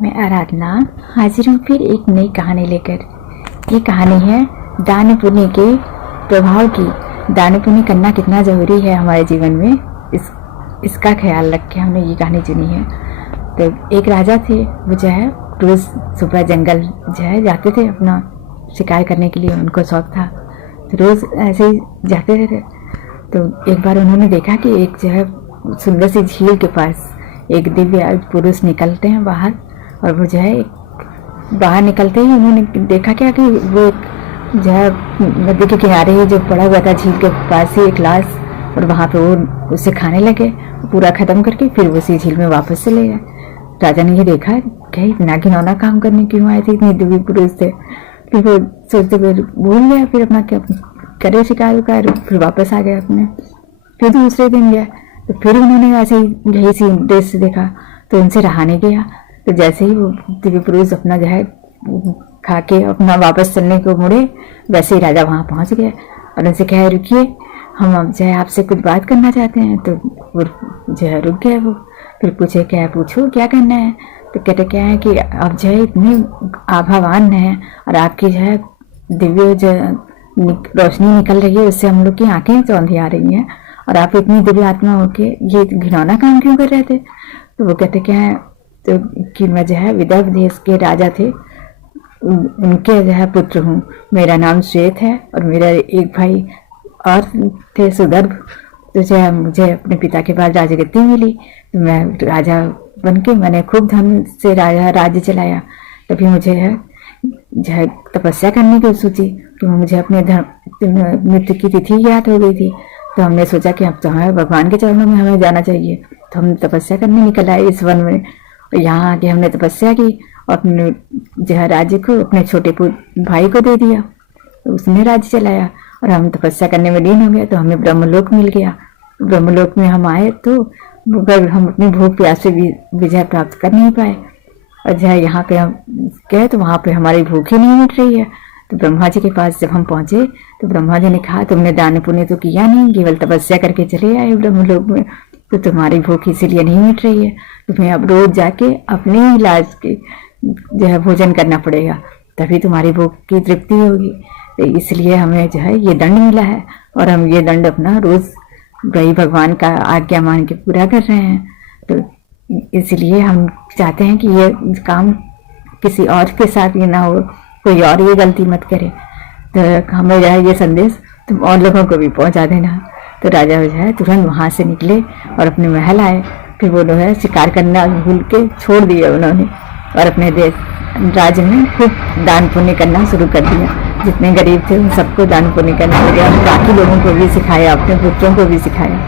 मैं आराधना हाजिर हूँ फिर एक नई कहानी लेकर। ये कहानी है दान पुण्य के प्रभाव की। दान पुण्य करना कितना ज़रूरी है हमारे जीवन में, इसका ख्याल रख के हमने ये कहानी चुनी है। तो एक राजा थे, वो जो है रोज़ सुबह जंगल जो है जाते थे अपना शिकार करने के लिए, उनको शौक था। तो रोज़ ऐसे ही जाते थे। तो एक बार उन्होंने देखा कि एक जो है सुंदर सी झील के पास एक दिव्य पुरुष निकलते हैं बाहर, और वो जो है बाहर निकलते ही उन्होंने देखा क्या कि वो एक जो है नदी के किनारे ही जो पड़ा हुआ था झील के पास ही एक लाश, और वहाँ पे वो उसे खाने लगे। पूरा ख़त्म करके फिर उसी झील में वापस चले गए। राजा ने ये देखा कि इतना घिनौना काम करने क्यों आए थे, इतनी दिव्य पुरुष थे। फिर वो सोचते हुए भूल गया, फिर अपना क्या करे शिकार उकार, फिर वापस आ गया अपने। फिर दूसरे दिन गया तो फिर उन्होंने ऐसे ही यही सी दृश्य देखा, तो उनसे रहा नहीं गया। तो जैसे ही वो दिव्य पुरुष अपना जो है खा के अपना वापस चलने को मुड़े, वैसे ही राजा वहाँ पहुँच गया और उनसे कहा रुकिए, हम अब जो है आपसे कुछ बात करना चाहते हैं। तो वो जो है रुक गया। वो फिर पूछे क्या पूछो, क्या करना है। तो कहते क्या है कि आप जो है इतने आभावान हैं और आपकी जो है दिव्य जो रोशनी निकल रही है, उससे हम लोग की आंखें चौंधी आ रही हैं, और आप इतनी दिव्य आत्मा होके ये घिनौना काम क्यों कर रहे थे। तो वो कहते क्या है तो कि मैं जो है विदर्भ देश के राजा थे, उनके जो है पुत्र हूँ। मेरा नाम श्वेत है और मेरा एक भाई और थे सुदर्भ। तो जो है मुझे अपने पिता के बाद राजगद्दी मिली, तो मैं राजा बन के मैंने खूब धन से राज्य चलाया। तभी मुझे है जो है तपस्या करने की सोची कि मुझे अपने मृत्यु की तिथि याद हो गई थी। तो हमने सोचा कि अब तो हमें भगवान के चरणों में हमें जाना चाहिए। तो हम तपस्या करने निकल आए इस वन में। यहाँ आके हमने तपस्या की और अपने जो है राज्य को अपने छोटे भाई को दे दिया, तो उसने राज्य चलाया और हम तपस्या करने में लीन हो गए। तो हमें ब्रह्मलोक मिल गया। ब्रह्मलोक में हम आए तो हम अपनी भूख प्यास से विजय प्राप्त कर नहीं पाए, और जो है यहाँ पे हम गए तो वहाँ पे हमारी भूख ही नहीं मिट रही है। तो ब्रह्मा जी के पास जब हम पहुँचे तो ब्रह्मा जी ने कहा तुमने दान पुण्य तो किया नहीं, केवल तपस्या करके चले आए ब्रह्मलोक में, तो तुम्हारी भूख इसीलिए नहीं मिट रही है। तुम्हें अब रोज जाके अपने ही इलाज के जो है भोजन करना पड़ेगा, तभी तुम्हारी भूख की तृप्ति होगी। तो इसलिए हमें जो है ये दंड मिला है, और हम ये दंड अपना रोज वही भगवान का आज्ञा मान के पूरा कर रहे हैं। तो इसलिए हम चाहते हैं कि ये काम किसी और के साथ ये ना हो, कोई और ये गलती मत करे। तो हमें जो है ये संदेश तुम और लोगों को भी पहुंचा देना। तो राजा जो है तुरंत वहाँ से निकले और अपने महल आए। फिर वो जो है शिकार करना भूल के छोड़ दिया उन्होंने, और अपने देश राज्य में खूब दान पुण्य करना शुरू कर दिया। जितने गरीब थे उन सबको दान पुण्य करने लगे, और बाकी लोगों को भी सिखाया, अपने पुत्रों को भी सिखाया।